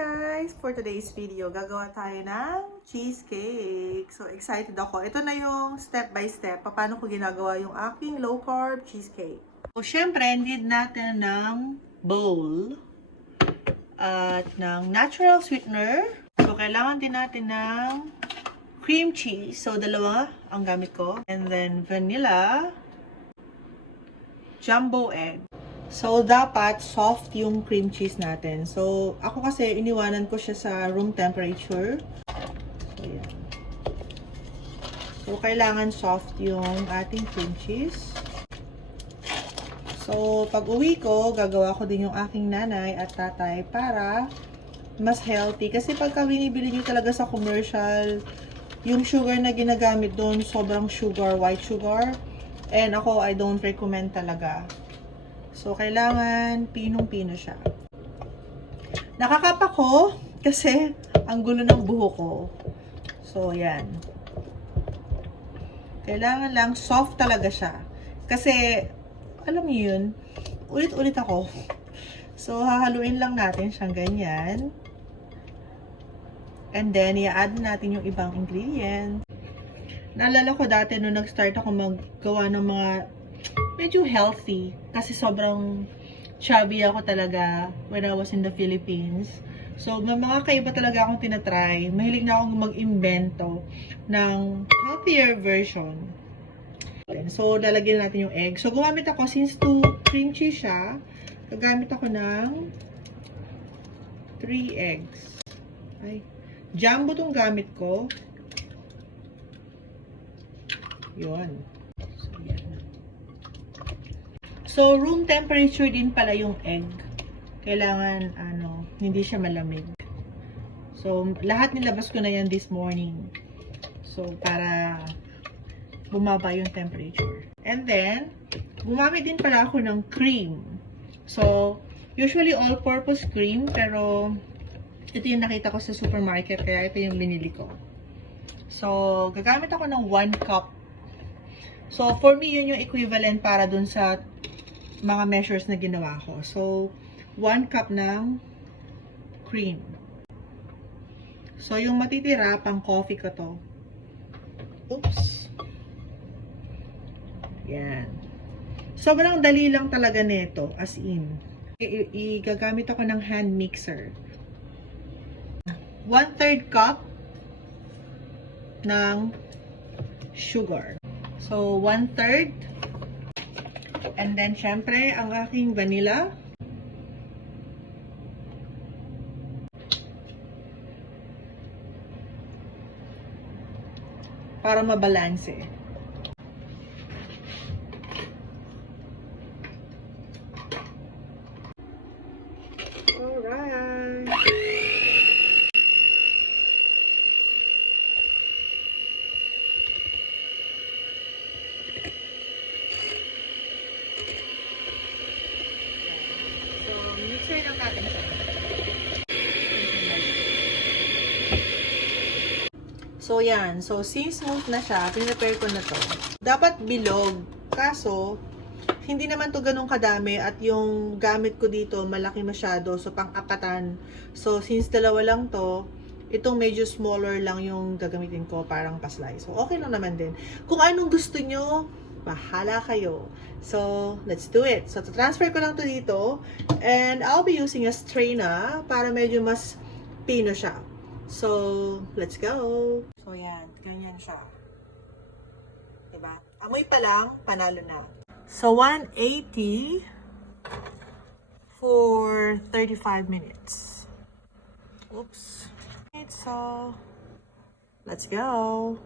guys! For today's video, gagawa tayo ng cheesecake. So, excited ako. Ito na yung step by step, paano ko ginagawa yung aking low-carb cheesecake. So, syempre, need natin ng bowl at ng natural sweetener. So, kailangan din natin ng cream cheese. So, dalawa ang gamit ko. And then, vanilla, jumbo egg. So, dapat soft yung cream cheese natin. So, ako kasi iniwanan ko siya sa room temperature. So, yan. So, kailangan soft yung ating cream cheese. So, pag uwi ko, gagawa ko din yung aking nanay at tatay para mas healthy. Kasi pagka binibili nyo talaga sa commercial, yung sugar na ginagamit doon, sobrang sugar, white sugar. And ako, I don't recommend talaga. So, kailangan pinong-pino siya. Nakakapa ko kasi ang gulo ng buhok ko. So, yan. Kailangan lang soft talaga siya. Kasi, alam niyo yun, ulit-ulit ako. So, hahaluin lang natin siyang ganyan. And then, i-add natin yung ibang ingredients. Naalala ko dati nung nag-start ako maggawa ng mga medyo healthy kasi sobrang chubby ako talaga when I was in the Philippines. So, may mga kaiba talaga akong tinatry. Mahilig na akong mag-invento ng healthier version. So, lalagyan natin yung egg. So, gumamit ako, since 2 cream cheese siya, gagamit ako ng 3 eggs. Ay, jumbo tong gamit ko. Yun. So, room temperature din pala yung egg. Kailangan, hindi siya malamig. So, lahat nilabas ko na yan this morning. So, para bumaba yung temperature. And then, gumamit din pala ako ng cream. So, usually all-purpose cream, pero ito yung nakita ko sa supermarket, kaya ito yung binili ko. So, gagamit ako ng 1 cup. So, for me, yun yung equivalent para dun sa mga measures na ginawa ko. So, 1 cup ng cream. So, yung matitira, pang coffee ko to. Oops. Yan. Sobrang dali lang talaga nito, as in. Igagamit ako ng hand mixer. 1/3 cup ng sugar. So, 1/3. And then, syempre, ang aking vanilla. Para mabalanse. Alright. Mixer lang natin siya. So, yan. So, since smooth na siya, prepare ko na to. Dapat bilog. Kaso, hindi naman to ganun kadami at yung gamit ko dito malaki masyado. So, pang-apatan. So, since dalawa lang to, itong medyo smaller lang yung gagamitin ko, parang paslay. So, okay lang naman din. Kung anong gusto nyo, bahala kayo. So, let's do it. So, transfer ko lang to dito. And I'll be using a strainer para medyo mas pino siya. So, let's go. So, yan. Ganyan siya. Diba? Amoy pa lang, panalo na. So, 180 for 35 minutes. Oops. So, let's go.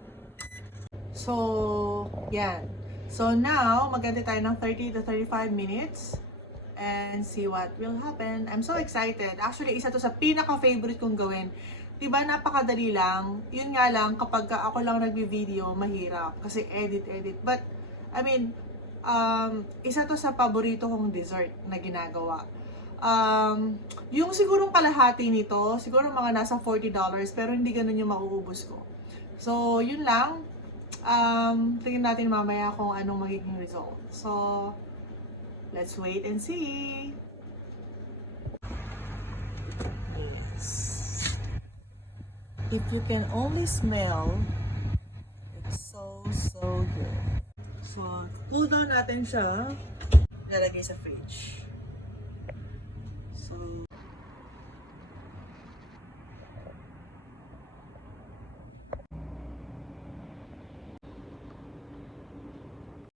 So, yan. So, now, maganda tayo ng 30 to 35 minutes and see what will happen. I'm so excited. Actually, isa to sa pinaka-favorite kong gawin. Diba, napakadali lang. Yun nga lang, kapag ako lang nagbi-video, mahirap. Kasi edit. But, I mean, isa to sa paborito kong dessert na ginagawa. Yung sigurong kalahati nito, siguro mga nasa $40, pero hindi ganun yung mauubos ko. So, yun lang. Tingnan natin mamaya kung anong magiging result. So, let's wait and see. Yes. if you can only smell, it's so good. So, cool down natin siya. Ilalagay sa fridge. So,